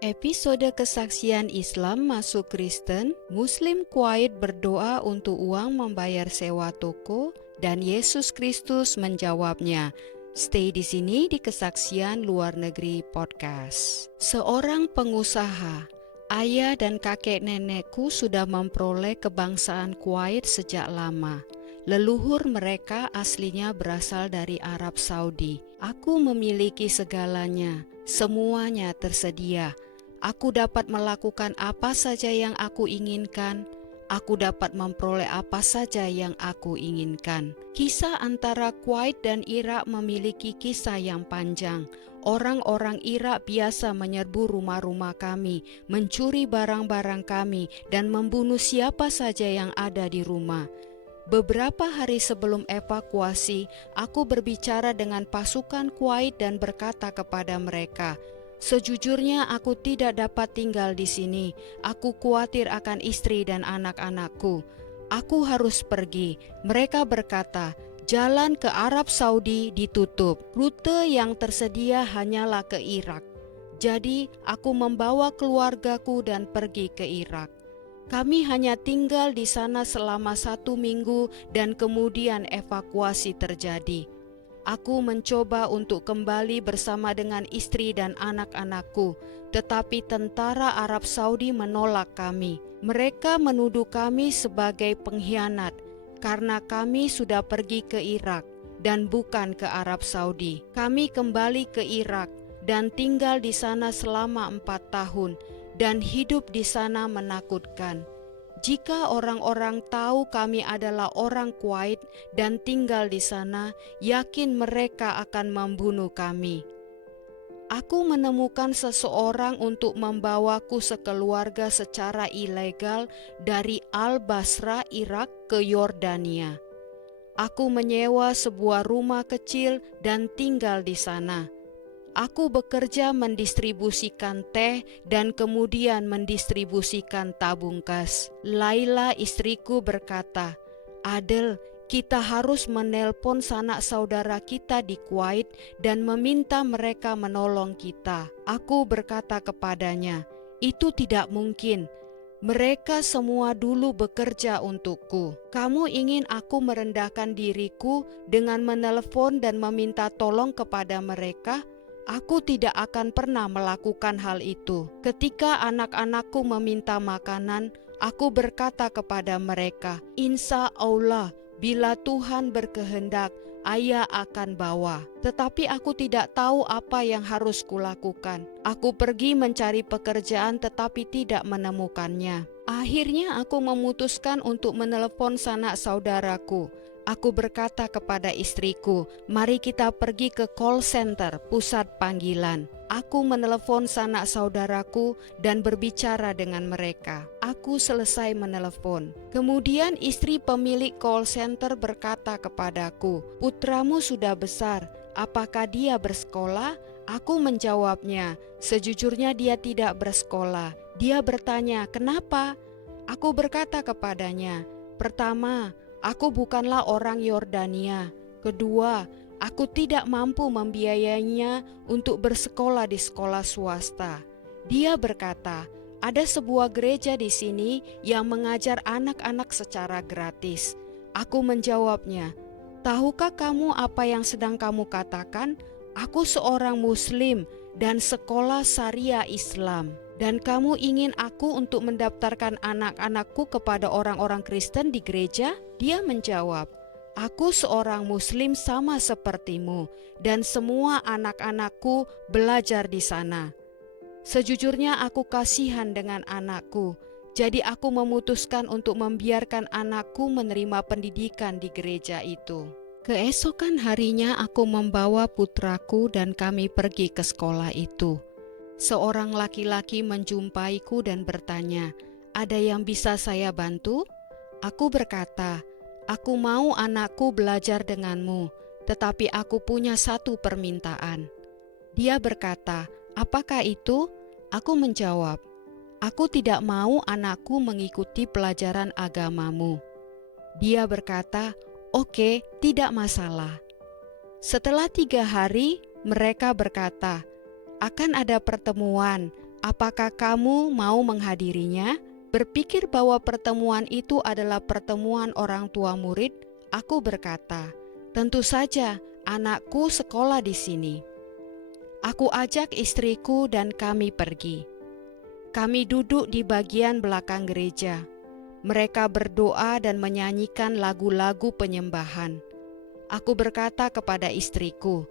Episode kesaksian Islam masuk Kristen, Muslim Kuwait berdoa untuk uang membayar sewa toko, dan Yesus Kristus menjawabnya. Stay di sini di Kesaksian Luar Negeri Podcast. Seorang pengusaha, ayah dan kakek nenekku sudah memperoleh kebangsaan Kuwait sejak lama. Leluhur mereka aslinya berasal dari Arab Saudi. Aku memiliki segalanya, semuanya tersedia. Aku dapat melakukan apa saja yang aku inginkan. Aku dapat memperoleh apa saja yang aku inginkan. Kisah antara Kuwait dan Irak memiliki kisah yang panjang. Orang-orang Irak biasa menyerbu rumah-rumah kami, mencuri barang-barang kami, dan membunuh siapa saja yang ada di rumah. Beberapa hari sebelum evakuasi, aku berbicara dengan pasukan Kuwait dan berkata kepada mereka, "Sejujurnya aku tidak dapat tinggal di sini. Aku khawatir akan istri dan anak-anakku. Aku harus pergi." Mereka berkata, "Jalan ke Arab Saudi ditutup. Rute yang tersedia hanyalah ke Irak." Jadi, aku membawa keluargaku dan pergi ke Irak. Kami hanya tinggal di sana selama 1 minggu dan kemudian evakuasi terjadi. Aku mencoba untuk kembali bersama dengan istri dan anak-anakku, tetapi tentara Arab Saudi menolak kami. Mereka menuduh kami sebagai pengkhianat karena kami sudah pergi ke Irak dan bukan ke Arab Saudi. Kami kembali ke Irak dan tinggal di sana selama 4 tahun. Dan hidup di sana menakutkan. Jika orang-orang tahu kami adalah orang Kuwait dan tinggal di sana, yakin mereka akan membunuh kami. Aku menemukan seseorang untuk membawaku sekeluarga secara ilegal dari Al-Basra, Irak ke Yordania. Aku menyewa sebuah rumah kecil dan tinggal di sana. Aku bekerja mendistribusikan teh dan kemudian mendistribusikan tabung gas. Laila istriku berkata, "Adel, kita harus menelpon sanak saudara kita di Kuwait dan meminta mereka menolong kita." Aku berkata kepadanya, "Itu tidak mungkin. Mereka semua dulu bekerja untukku. Kamu ingin aku merendahkan diriku dengan menelepon dan meminta tolong kepada mereka? Aku tidak akan pernah melakukan hal itu. Ketika anak-anakku meminta makanan, aku berkata kepada mereka, "Insya Allah, bila Tuhan berkehendak, ayah akan bawa." Tetapi aku tidak tahu apa yang harus kulakukan. Aku pergi mencari pekerjaan tetapi tidak menemukannya. Akhirnya aku memutuskan untuk menelepon sanak saudaraku. Aku berkata kepada istriku, "Mari kita pergi ke call center, pusat panggilan." Aku menelepon sanak saudaraku dan berbicara dengan mereka. Aku selesai menelepon. Kemudian istri pemilik call center berkata kepadaku, "Putramu sudah besar, apakah dia bersekolah?" Aku menjawabnya, "Sejujurnya dia tidak bersekolah." Dia bertanya, "Kenapa?" Aku berkata kepadanya, "Pertama, aku bukanlah orang Yordania. Kedua, aku tidak mampu membiayainya untuk bersekolah di sekolah swasta." Dia berkata, "Ada sebuah gereja di sini yang mengajar anak-anak secara gratis." Aku menjawabnya, "Tahukah kamu apa yang sedang kamu katakan? Aku seorang Muslim dan sekolah syariah Islam. Dan kamu ingin aku untuk mendaftarkan anak-anakku kepada orang-orang Kristen di gereja?" Dia menjawab, "Aku seorang Muslim sama sepertimu, dan semua anak-anakku belajar di sana. Sejujurnya aku kasihan dengan anakku, jadi aku memutuskan untuk membiarkan anakku menerima pendidikan di gereja itu." Keesokan harinya aku membawa putraku dan kami pergi ke sekolah itu. Seorang laki-laki menjumpaiku dan bertanya, "Ada yang bisa saya bantu?" Aku berkata, "Aku mau anakku belajar denganmu, tetapi aku punya satu permintaan." Dia berkata, "Apakah itu?" Aku menjawab, "Aku tidak mau anakku mengikuti pelajaran agamamu." Dia berkata, "Oke, tidak masalah." Setelah 3 hari, mereka berkata, "Akan ada pertemuan. Apakah kamu mau menghadirinya? Berpikir bahwa pertemuan itu adalah pertemuan orang tua murid, aku berkata, tentu saja anakku sekolah di sini. Aku ajak istriku dan kami pergi. Kami duduk di bagian belakang gereja. Mereka berdoa dan menyanyikan lagu-lagu penyembahan. Aku berkata kepada istriku,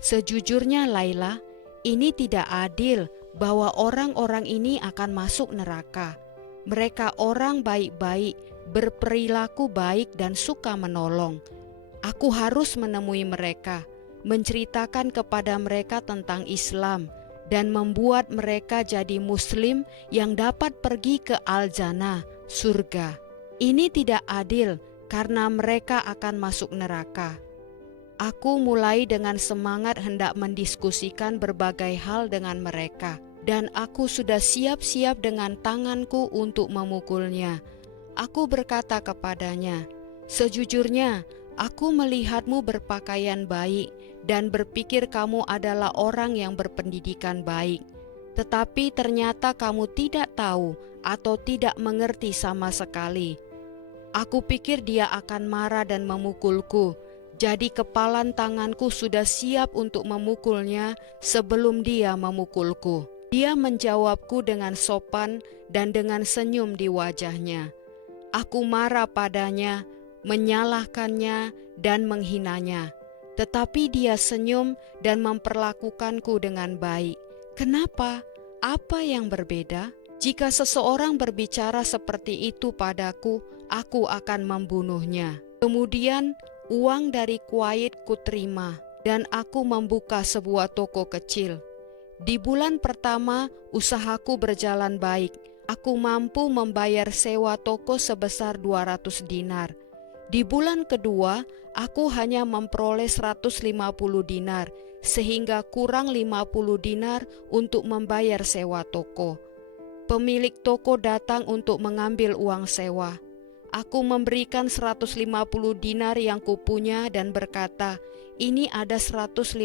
sejujurnya Laila, ini tidak adil bahwa orang-orang ini akan masuk neraka. Mereka orang baik-baik, berperilaku baik dan suka menolong. Aku harus menemui mereka, menceritakan kepada mereka tentang Islam, dan membuat mereka jadi Muslim yang dapat pergi ke Al-Jannah, surga. Ini tidak adil karena mereka akan masuk neraka. Aku mulai dengan semangat hendak mendiskusikan berbagai hal dengan mereka, dan aku sudah siap-siap dengan tanganku untuk memukulnya. Aku berkata kepadanya, sejujurnya aku melihatmu berpakaian baik dan berpikir kamu adalah orang yang berpendidikan baik. Tetapi ternyata kamu tidak tahu atau tidak mengerti sama sekali. Aku pikir dia akan marah dan memukulku. Jadi kepalan tanganku sudah siap untuk memukulnya sebelum dia memukulku. Dia menjawabku dengan sopan dan dengan senyum di wajahnya. Aku marah padanya, menyalahkannya dan menghinanya. Tetapi dia senyum dan memperlakukanku dengan baik. Kenapa? Apa yang berbeda? Jika seseorang berbicara seperti itu padaku, aku akan membunuhnya. Kemudian uang dari Kuwait kuterima dan aku membuka sebuah toko kecil. Di bulan pertama usahaku berjalan baik. Aku mampu membayar sewa toko sebesar 200 dinar. Di bulan kedua aku hanya memperoleh 150 dinar sehingga kurang 50 dinar untuk membayar sewa toko. Pemilik toko datang untuk mengambil uang sewa. Aku memberikan 150 dinar yang kupunya dan berkata, ini ada 150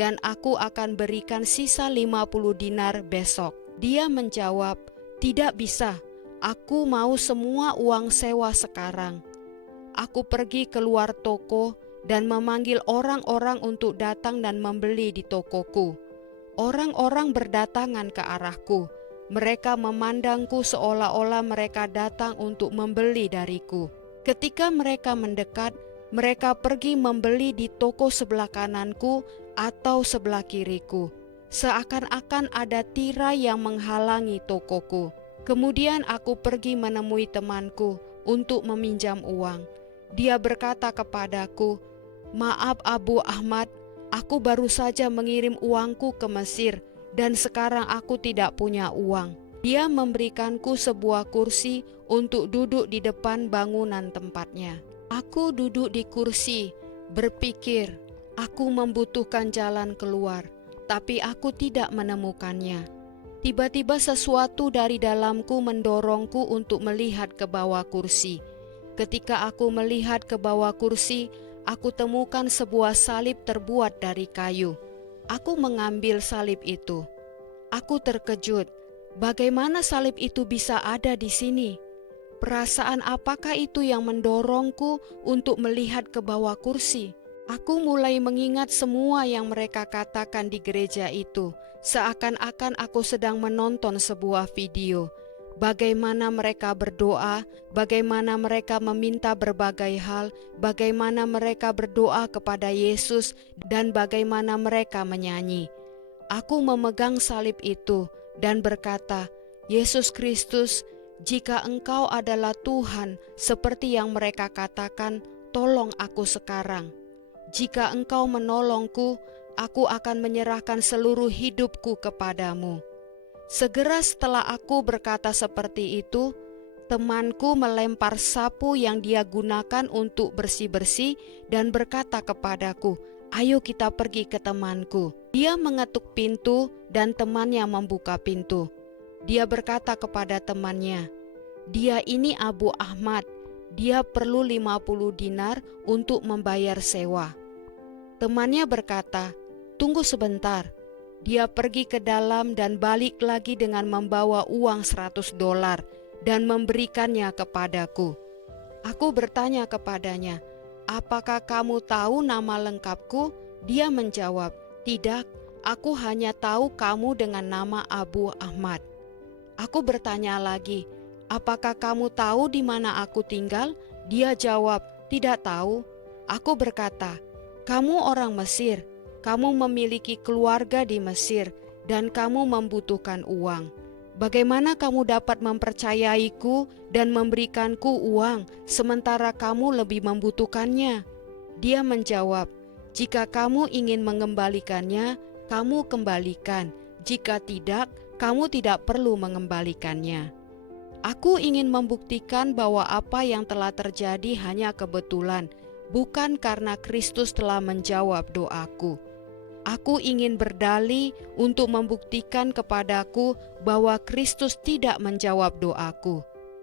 dan aku akan berikan sisa 50 dinar besok. Dia menjawab, tidak bisa, aku mau semua uang sewa sekarang. Aku pergi keluar toko dan memanggil orang-orang untuk datang dan membeli di tokoku. Orang-orang berdatangan ke arahku. Mereka memandangku seolah-olah mereka datang untuk membeli dariku. Ketika mereka mendekat, mereka pergi membeli di toko sebelah kananku atau sebelah kiriku. Seakan-akan ada tirai yang menghalangi tokoku. Kemudian aku pergi menemui temanku untuk meminjam uang. Dia berkata kepadaku, "Maaf Abu Ahmad, aku baru saja mengirim uangku ke Mesir. Dan sekarang aku tidak punya uang." Dia memberikanku sebuah kursi untuk duduk di depan bangunan tempatnya. Aku duduk di kursi, berpikir, aku membutuhkan jalan keluar, tapi aku tidak menemukannya. Tiba-tiba sesuatu dari dalamku mendorongku untuk melihat ke bawah kursi. Ketika aku melihat ke bawah kursi, aku temukan sebuah salib terbuat dari kayu. Aku mengambil salib itu. Aku terkejut. Bagaimana salib itu bisa ada di sini? Perasaan apakah itu yang mendorongku untuk melihat ke bawah kursi? Aku mulai mengingat semua yang mereka katakan di gereja itu, seakan-akan aku sedang menonton sebuah video. Bagaimana mereka berdoa, bagaimana mereka meminta berbagai hal, bagaimana mereka berdoa kepada Yesus, dan bagaimana mereka menyanyi. Aku memegang salib itu dan berkata, Yesus Kristus, jika Engkau adalah Tuhan seperti yang mereka katakan, tolong aku sekarang. Jika Engkau menolongku, aku akan menyerahkan seluruh hidupku kepadamu. Segera setelah aku berkata seperti itu, temanku melempar sapu yang dia gunakan untuk bersih-bersih dan berkata kepadaku, "Ayo kita pergi ke temanku." Dia mengetuk pintu dan temannya membuka pintu. Dia berkata kepada temannya, "Dia ini Abu Ahmad, dia perlu 50 dinar untuk membayar sewa." Temannya berkata, "Tunggu sebentar." Dia pergi ke dalam dan balik lagi dengan membawa uang $100 dan memberikannya kepadaku. Aku bertanya kepadanya, "Apakah kamu tahu nama lengkapku?" Dia menjawab, "Tidak, aku hanya tahu kamu dengan nama Abu Ahmad." Aku bertanya lagi, "Apakah kamu tahu di mana aku tinggal?" Dia jawab, "Tidak tahu." Aku berkata, "Kamu orang Mesir, kamu memiliki keluarga di Mesir, dan kamu membutuhkan uang. Bagaimana kamu dapat mempercayaiku dan memberikanku uang, sementara kamu lebih membutuhkannya?" Dia menjawab, "Jika kamu ingin mengembalikannya, kamu kembalikan. Jika tidak, kamu tidak perlu mengembalikannya." Aku ingin membuktikan bahwa apa yang telah terjadi hanya kebetulan, bukan karena Kristus telah menjawab doaku. Aku ingin berdalih untuk membuktikan kepadaku bahwa Kristus tidak menjawab doaku,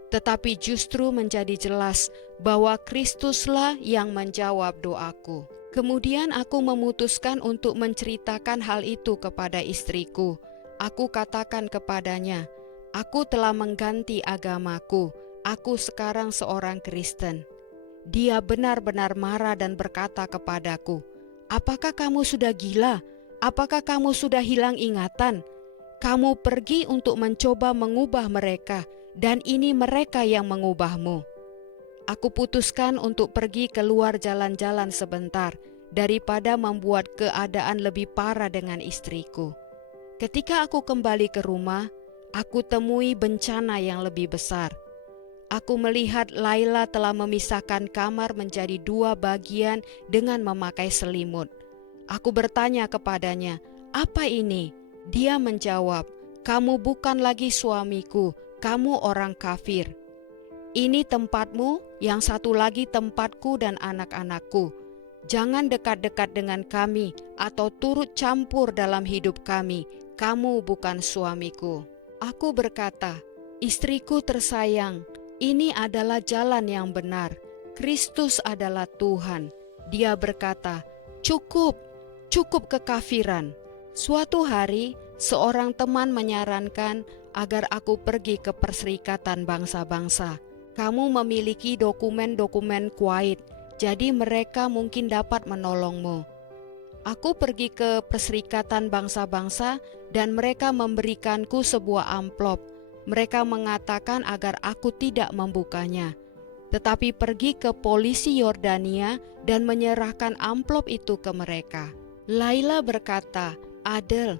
tetapi justru menjadi jelas bahwa Kristuslah yang menjawab doaku. Kemudian aku memutuskan untuk menceritakan hal itu kepada istriku. Aku katakan kepadanya, "Aku telah mengganti agamaku. Aku sekarang seorang Kristen." Dia benar-benar marah dan berkata kepadaku, "Apakah kamu sudah gila? Apakah kamu sudah hilang ingatan? Kamu pergi untuk mencoba mengubah mereka, dan ini mereka yang mengubahmu." Aku putuskan untuk pergi keluar jalan-jalan sebentar, daripada membuat keadaan lebih parah dengan istriku. Ketika aku kembali ke rumah, aku temui bencana yang lebih besar. Aku melihat Laila telah memisahkan kamar menjadi 2 bagian dengan memakai selimut. Aku bertanya kepadanya, "Apa ini?" Dia menjawab, "Kamu bukan lagi suamiku, kamu orang kafir. Ini tempatmu, yang satu lagi tempatku dan anak-anakku. Jangan dekat-dekat dengan kami atau turut campur dalam hidup kami. Kamu bukan suamiku." Aku berkata, "Istriku tersayang, ini adalah jalan yang benar. Kristus adalah Tuhan." Dia berkata, "Cukup, cukup kekafiran." Suatu hari, seorang teman menyarankan agar aku pergi ke Perserikatan Bangsa-Bangsa. "Kamu memiliki dokumen-dokumen Kuwait, jadi mereka mungkin dapat menolongmu." Aku pergi ke Perserikatan Bangsa-Bangsa dan mereka memberikanku sebuah amplop. Mereka mengatakan agar aku tidak membukanya, tetapi pergi ke polisi Yordania dan menyerahkan amplop itu ke mereka. Laila berkata, "Adel,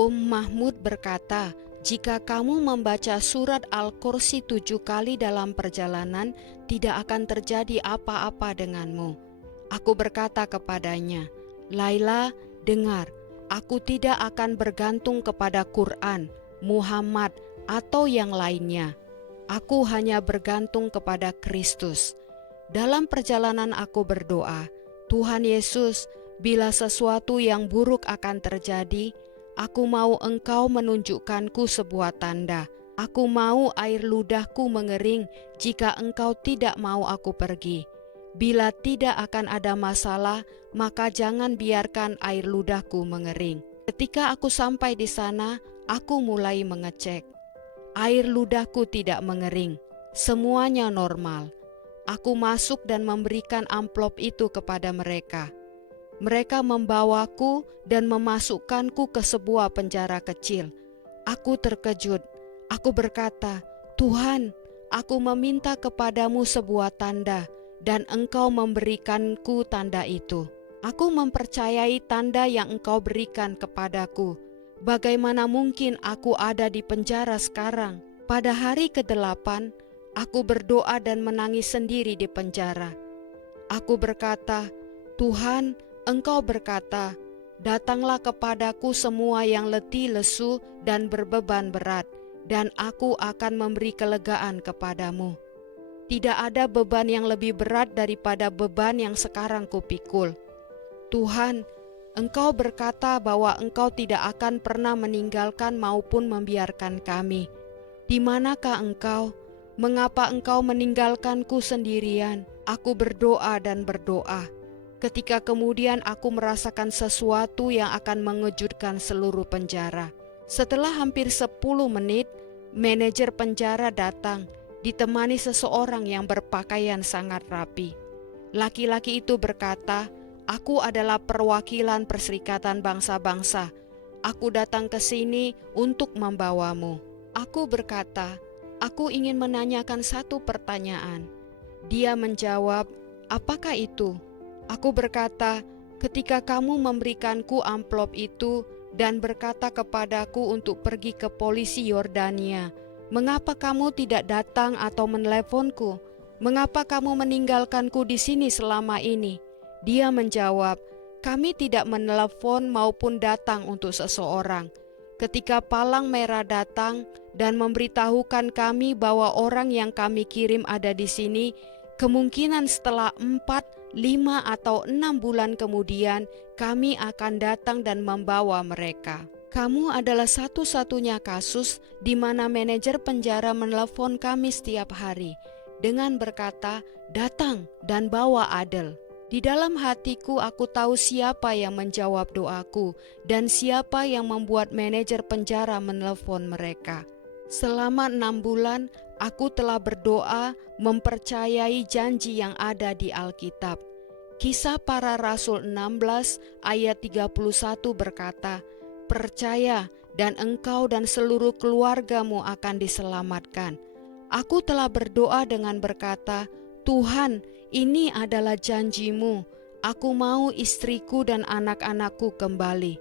Mahmud berkata, jika kamu membaca surat Al-Kursi 7 kali dalam perjalanan, tidak akan terjadi apa-apa denganmu." Aku berkata kepadanya, "Laila, dengar, aku tidak akan bergantung kepada Quran, Muhammad, atau yang lainnya. Aku hanya bergantung kepada Kristus." Dalam perjalanan aku berdoa, "Tuhan Yesus, bila sesuatu yang buruk akan terjadi, aku mau Engkau menunjukkanku sebuah tanda. Aku mau air ludahku mengering jika Engkau tidak mau aku pergi. Bila tidak akan ada masalah, maka jangan biarkan air ludahku mengering." Ketika aku sampai di sana, aku mulai mengecek. Air ludahku tidak mengering, semuanya normal. Aku masuk dan memberikan amplop itu kepada mereka. Mereka membawaku dan memasukkanku ke sebuah penjara kecil. Aku terkejut. Aku berkata, "Tuhan, aku meminta kepadamu sebuah tanda, dan Engkau memberikanku tanda itu." Aku mempercayai tanda yang Engkau berikan kepadaku. Bagaimana mungkin aku ada di penjara sekarang? Pada hari ke-8, aku berdoa dan menangis sendiri di penjara. Aku berkata, "Tuhan, Engkau berkata, datanglah kepadaku semua yang letih lesu dan berbeban berat, dan aku akan memberi kelegaan kepadamu." Tidak ada beban yang lebih berat daripada beban yang sekarang kupikul. Tuhan, Engkau berkata bahwa Engkau tidak akan pernah meninggalkan maupun membiarkan kami. Di manakah Engkau? Mengapa Engkau meninggalkanku sendirian? Aku berdoa dan berdoa. ketika kemudian aku merasakan sesuatu yang akan mengejutkan seluruh penjara. Setelah hampir 10 menit, manajer penjara datang, ditemani seseorang yang berpakaian sangat rapi. Laki-laki itu berkata, "Aku adalah perwakilan Perserikatan Bangsa-Bangsa. Aku datang ke sini untuk membawamu." Aku berkata, "Aku ingin menanyakan satu pertanyaan." Dia menjawab, "Apakah itu?" Aku berkata, "Ketika kamu memberikanku amplop itu dan berkata kepadaku untuk pergi ke polisi Yordania, mengapa kamu tidak datang atau meneleponku? Mengapa kamu meninggalkanku di sini selama ini?" Dia menjawab, "Kami tidak menelepon maupun datang untuk seseorang. Ketika palang merah datang dan memberitahukan kami bahwa orang yang kami kirim ada di sini, kemungkinan setelah 4, 5, atau 6 bulan kemudian kami akan datang dan membawa mereka." Kamu adalah satu-satunya kasus di mana manajer penjara menelepon kami setiap hari dengan berkata, "Datang dan bawa Adel." Di dalam hatiku aku tahu siapa yang menjawab doaku dan siapa yang membuat manajer penjara menelepon mereka. Selama 6 bulan, aku telah berdoa mempercayai janji yang ada di Alkitab. Kisah Para Rasul 16 ayat 31 berkata, "Percaya dan engkau dan seluruh keluargamu akan diselamatkan." Aku telah berdoa dengan berkata, "Tuhan, ini adalah janjimu. Aku mau istriku dan anak-anakku kembali."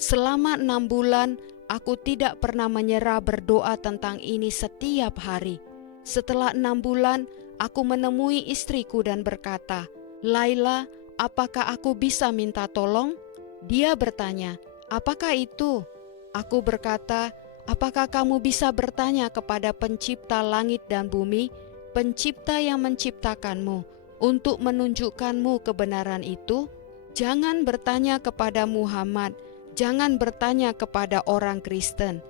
Selama 6 bulan, aku tidak pernah menyerah berdoa tentang ini setiap hari. Setelah 6 bulan, aku menemui istriku dan berkata, "Laila, apakah aku bisa minta tolong?" Dia bertanya, "Apakah itu?" Aku berkata, "Apakah kamu bisa bertanya kepada Pencipta langit dan bumi, Pencipta yang menciptakanmu, untuk menunjukkanmu kebenaran itu? Jangan bertanya kepada Muhammad, jangan bertanya kepada orang Kristen.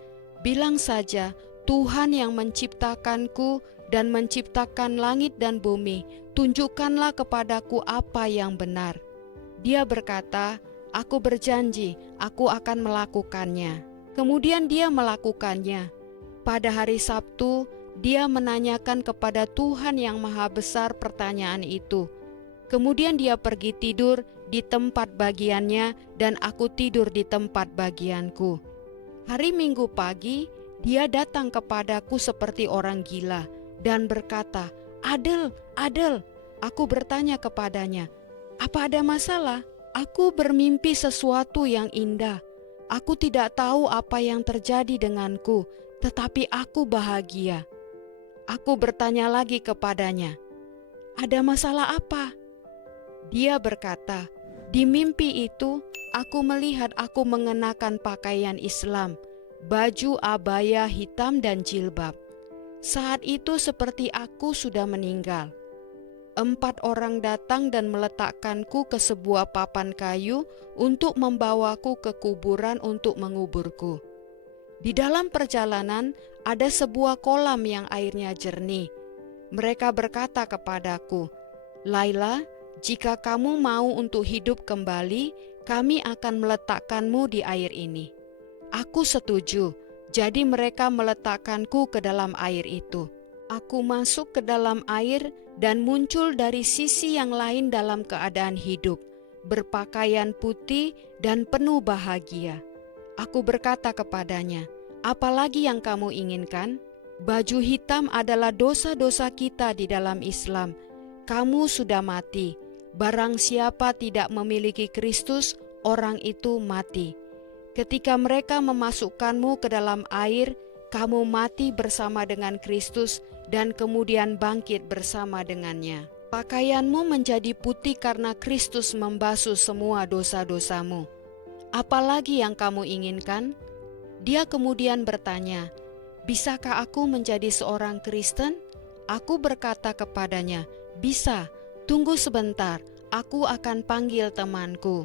Bilang saja, Tuhan yang menciptakanku dan menciptakan langit dan bumi, tunjukkanlah kepadaku apa yang benar." Dia berkata, "Aku berjanji, aku akan melakukannya." Kemudian dia melakukannya. Pada hari Sabtu, dia menanyakan kepada Tuhan yang Maha Besar pertanyaan itu. Kemudian dia pergi tidur di tempat bagiannya dan aku tidur di tempat bagianku. Hari Minggu pagi, dia datang kepadaku seperti orang gila dan berkata, "Adel, Adel." Aku bertanya kepadanya, "Apa ada masalah?" "Aku bermimpi sesuatu yang indah. Aku tidak tahu apa yang terjadi denganku, tetapi aku bahagia." Aku bertanya lagi kepadanya, "Ada masalah apa?" Dia berkata, "Di mimpi itu, aku melihat aku mengenakan pakaian Islam, baju abaya hitam dan jilbab. Saat itu seperti aku sudah meninggal. 4 orang datang dan meletakkanku ke sebuah papan kayu untuk membawaku ke kuburan untuk menguburku. Di dalam perjalanan ada sebuah kolam yang airnya jernih. Mereka berkata kepadaku, 'Laila, jika kamu mau untuk hidup kembali, kami akan meletakkanmu di air ini.' Aku setuju, jadi mereka meletakkanku ke dalam air itu. Aku masuk ke dalam air dan muncul dari sisi yang lain dalam keadaan hidup, berpakaian putih dan penuh bahagia. Aku berkata kepadanya, 'Apalagi yang kamu inginkan?' Baju hitam adalah dosa-dosa kita di dalam Islam. Kamu sudah mati. Barang siapa tidak memiliki Kristus, orang itu mati. Ketika mereka memasukkanmu ke dalam air, kamu mati bersama dengan Kristus dan kemudian bangkit bersama dengannya. Pakaianmu menjadi putih karena Kristus membasuh semua dosa-dosamu. Apalagi yang kamu inginkan?" Dia kemudian bertanya, "Bisakah aku menjadi seorang Kristen?" Aku berkata kepadanya, "Bisa, tunggu sebentar, aku akan panggil temanku.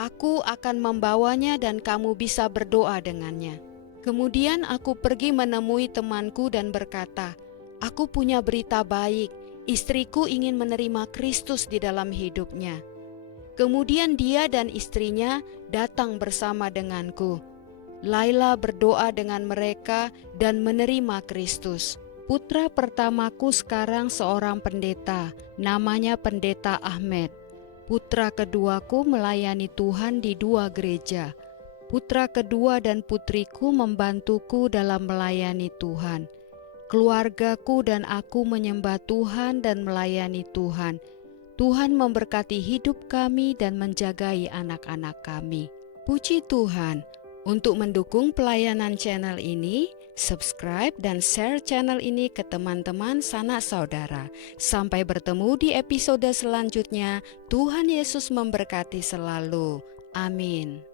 Aku akan membawanya dan kamu bisa berdoa dengannya." Kemudian aku pergi menemui temanku dan berkata, "Aku punya berita baik, istriku ingin menerima Kristus di dalam hidupnya." Kemudian dia dan istrinya datang bersama denganku. Laila berdoa dengan mereka dan menerima Kristus. Putra pertamaku sekarang seorang pendeta, namanya Pendeta Ahmed. Putra keduaku melayani Tuhan di 2 gereja. Putra kedua dan putriku membantuku dalam melayani Tuhan. Keluargaku dan aku menyembah Tuhan dan melayani Tuhan. Tuhan memberkati hidup kami dan menjagai anak-anak kami. Puji Tuhan. Untuk mendukung pelayanan channel ini, subscribe dan share channel ini ke teman-teman sanak saudara. Sampai bertemu di episode selanjutnya. Tuhan Yesus memberkati selalu. Amin.